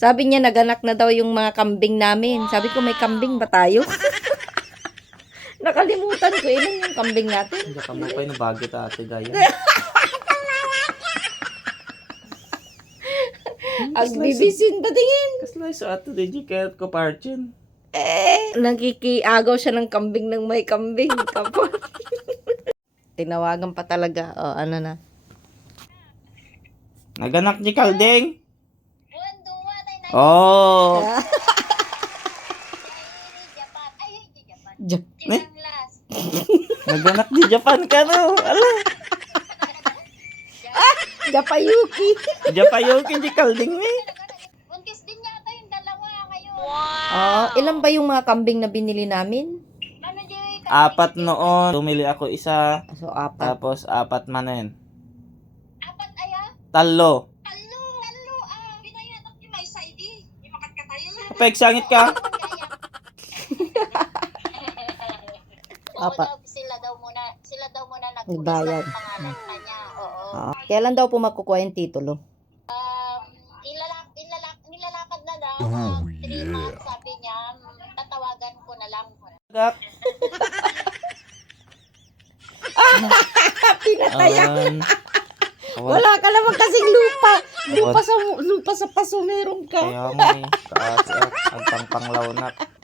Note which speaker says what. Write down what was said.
Speaker 1: Sabi niya, naganak na daw yung mga kambing namin. Sabi ko, may kambing ba tayo? Nakalimutan ko, ilan yung kambing natin?
Speaker 2: Hindi ka mo pa yung bagay ta ate gaya.
Speaker 1: Agbibisin ba tingin?
Speaker 2: Kaslay sa ato di kaya ko parchin.
Speaker 1: Nagkikiagaw siya ng kambing ng may kambing. Kapon. Tinawagan pa talaga. O, ano na.
Speaker 2: Naganak ni Kalding. Oh.
Speaker 1: Japan.
Speaker 2: Naganak di Japan ka no. Ala.
Speaker 1: Japayuki.
Speaker 2: Japayuki di Kalding ni.
Speaker 3: Buntis din yata yung dalawa ngayon.
Speaker 1: Ilan ba yung mga kambing na binili namin?
Speaker 3: Ano di?
Speaker 2: Apat noon. Tumili ako isa.
Speaker 1: So, 4.
Speaker 2: Tapos apat manen.
Speaker 3: Apat aya?
Speaker 2: Talo.
Speaker 3: Talo binayatak yung may side eh. Yung makatkatayo na.
Speaker 2: Kapag sangit ka.
Speaker 1: Apat.
Speaker 3: Sila daw muna
Speaker 1: Nagbayad.
Speaker 3: nag-umpisa ng pangalan kanya. Oo.
Speaker 1: Kailan daw po makukuha yung titulo?
Speaker 3: Nilalakad na daw. 3 months sabi niya. Tatawagan ko na lang.
Speaker 2: Gak.
Speaker 1: Pinatayan. Wala ka naman kasing lupa. Lupa sa paso meron ka.
Speaker 2: Kaya mo eh. Kaas at ang pangpanglaw na.